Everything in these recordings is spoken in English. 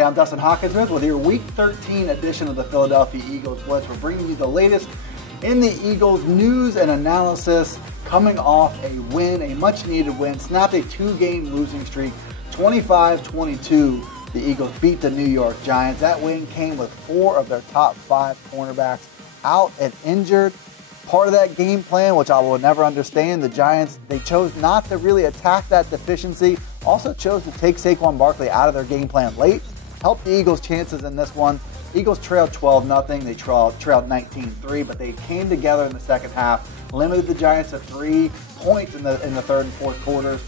Hey, I'm Dustin Hockensmith with your Week 13 edition of the Philadelphia Eagles Blitz. We're bringing you the latest in the Eagles news and analysis, coming off a win, a much-needed win, snapped a two-game losing streak, 25-22. The Eagles beat the New York Giants. That win came with 4 of their top 5 cornerbacks out and injured. Part of that game plan, which I will never understand, the Giants, they chose not to really attack that deficiency. Also chose to take Saquon Barkley out of their game plan late. Helped the Eagles' chances in this one. Eagles trailed 12-0. They trailed 19-3, but they came together in the second half, limited the Giants to 3 points in the third and fourth quarters.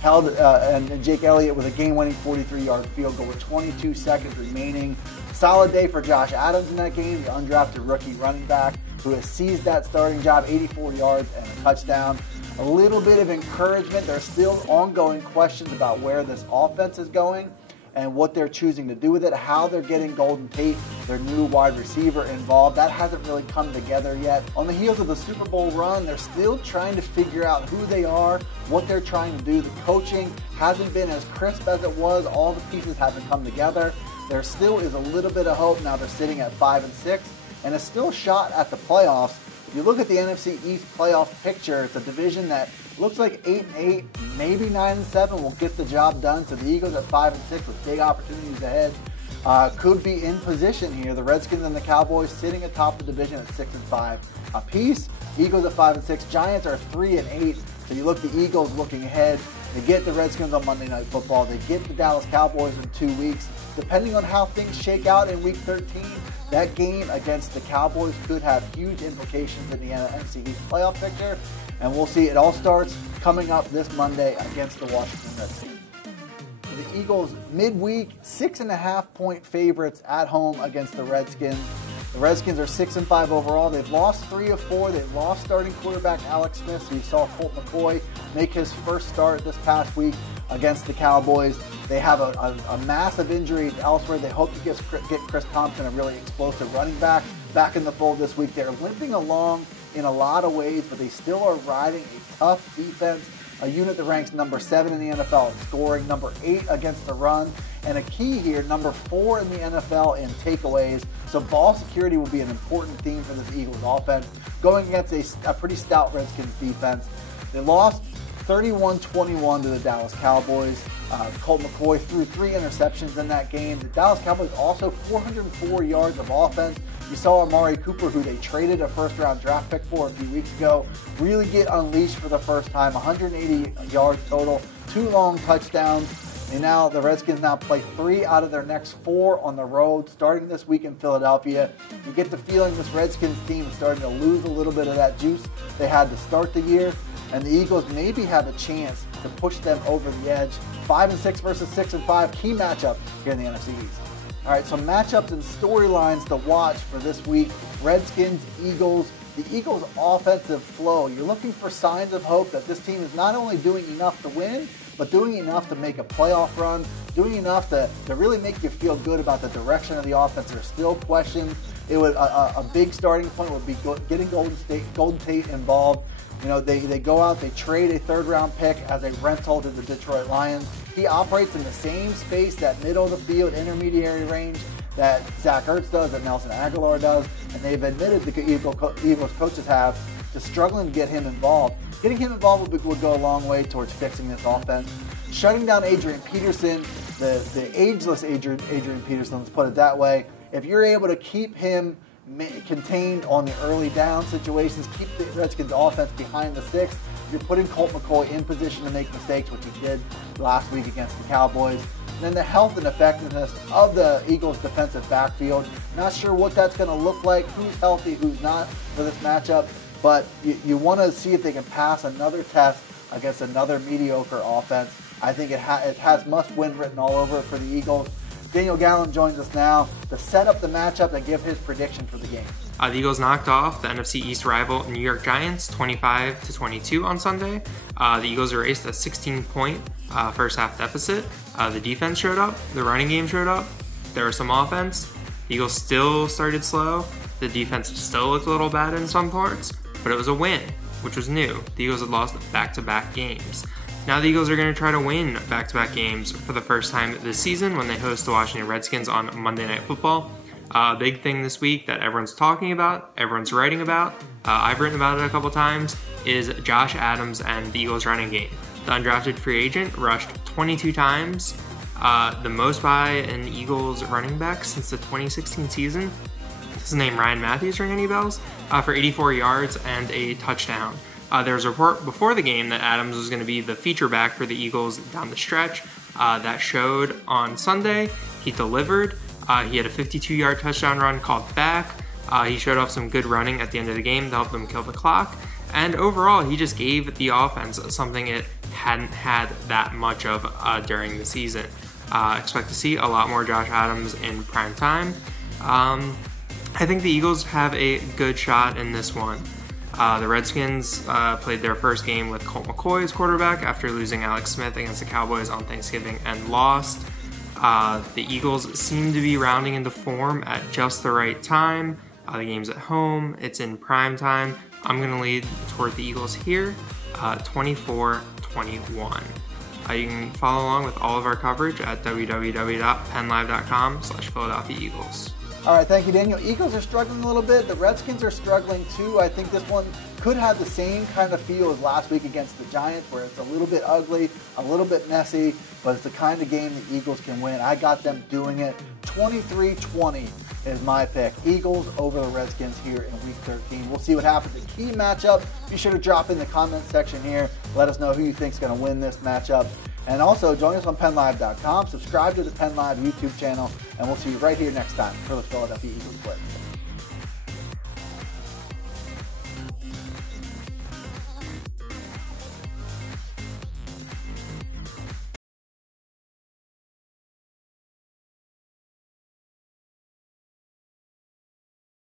Held and Jake Elliott with a game-winning 43-yard field goal with 22 seconds remaining. Solid day for Josh Adams in that game, the undrafted rookie running back who has seized that starting job, 84 yards and a touchdown. A little bit of encouragement. There's still ongoing questions about where this offense is going and what they're choosing to do with it, how they're getting Golden Tate, their new wide receiver, involved. That hasn't really come together yet. On the heels of the Super Bowl run, they're still trying to figure out who they are, what they're trying to do. The coaching hasn't been as crisp as it was. All the pieces haven't come together. There still is a little bit of hope. Now they're sitting at 5-6, and it's still a shot at the playoffs. If you look at the NFC East playoff picture, it's a division that looks like 8-8, maybe 9-7 will get the job done. So the Eagles at 5-6 with big opportunities ahead could be in position here. The Redskins and the Cowboys sitting atop the division at 6-5 apiece. Eagles at 5-6. Giants are 3-8. So you look at the Eagles looking ahead. They get the Redskins on Monday Night Football. They get the Dallas Cowboys in 2 weeks. Depending on how things shake out in Week 13, that game against the Cowboys could have huge implications in the NFC East playoff picture. And we'll see. It all starts coming up this Monday against the Washington Redskins. The Eagles midweek 6.5-point favorites at home against the Redskins. The Redskins are 6-5 overall. They've lost 3 of 4. They've lost starting quarterback Alex Smith. So you saw Colt McCoy make his first start this past week against the Cowboys. They have a massive injury elsewhere. They hope to get Chris Thompson, a really explosive running back in the fold this week. They're limping along in a lot of ways, but they still are riding a tough defense, a unit that ranks number 7 in the NFL in scoring, number 8 against the run, and a key here, number 4 in the NFL in takeaways. So ball security will be an important theme for this Eagles offense, going against a pretty stout Redskins defense. They lost 31-21 to the Dallas Cowboys. Colt McCoy threw 3 interceptions in that game. The Dallas Cowboys also 404 yards of offense. You saw Amari Cooper, who they traded a first-round draft pick for a few weeks ago, really get unleashed for the first time. 180 yards total, 2 long touchdowns. And now the Redskins now play 3 out of their next 4 on the road, starting this week in Philadelphia. You get the feeling this Redskins team is starting to lose a little bit of that juice they had to start the year. And the Eagles maybe have a chance to push them over the edge. 5-6 versus 6-5, key matchup here in the NFC East. All right, so matchups and storylines to watch for this week. Redskins, Eagles. The Eagles' offensive flow. You're looking for signs of hope that this team is not only doing enough to win, but doing enough to make a playoff run, doing enough to really make you feel good about the direction of the offense. There's still questions. It would a big starting point would be getting Golden Tate involved. You know, they go out, they trade a 3rd-round pick as a rental to the Detroit Lions. He operates in the same space, that middle of the field, intermediary range, that Zach Ertz does, that Nelson Aguilar does, and they've admitted, the Eagles coaches have, to struggling to get him involved. Getting him involved would go a long way towards fixing this offense. Shutting down Adrian Peterson, the ageless Adrian Peterson, let's put it that way. If you're able to keep him contained on the early down situations, keep the Redskins offense behind the sticks, you're putting Colt McCoy in position to make mistakes, which he did last week against the Cowboys. And then the health and effectiveness of the Eagles' defensive backfield. Not sure what that's going to look like, who's healthy, who's not for this matchup, but you want to see if they can pass another test against another mediocre offense. I think it has must-win written all over it for the Eagles. Daniel Gallen joins us now to set up the matchup and give his prediction for the game. The Eagles knocked off the NFC East rival New York Giants 25-22 on Sunday. The Eagles erased a 16-point first half deficit. The defense showed up. The running game showed up. There was some offense. The Eagles still started slow. The defense still looked a little bad in some parts, but it was a win, which was new. The Eagles had lost back-to-back games. Now the Eagles are going to try to win back-to-back games for the first time this season when they host the Washington Redskins on Monday Night Football. A big thing this week that everyone's talking about, everyone's writing about, I've written about it a couple times, is Josh Adams and the Eagles running game. The undrafted free agent rushed 22 times, the most by an Eagles running back since the 2016 season. Does his name Ryan Matthews ring any bells? For 84 yards and a touchdown. There was a report before the game that Adams was going to be the feature back for the Eagles down the stretch. That showed on Sunday. He delivered. He had a 52-yard touchdown run called back. He showed off some good running at the end of the game to help them kill the clock. And overall, he just gave the offense something it hadn't had that much of during the season. Expect to see a lot more Josh Adams in prime time. I think the Eagles have a good shot in this one. The Redskins played their first game with Colt McCoy as quarterback after losing Alex Smith against the Cowboys on Thanksgiving and lost. The Eagles seem to be rounding into form at just the right time. The game's at home. It's in prime time. I'm going to lead toward the Eagles here, 24-21. You can follow along with all of our coverage at www.PennLive.com/Philadelphia Eagles. All right, thank you, Daniel. Eagles are struggling a little bit. The Redskins are struggling too. I think this one could have the same kind of feel as last week against the Giants, where it's a little bit ugly, a little bit messy, but it's the kind of game the Eagles can win. I got them doing it. 23-20 is my pick. Eagles over the Redskins here in Week 13. We'll see what happens. The key matchup, be sure to drop in the comments section here. Let us know who you think is going to win this matchup. And also, join us on PennLive.com. Subscribe to the PennLive YouTube channel, and we'll see you right here next time for the Philadelphia Eagles Blitz.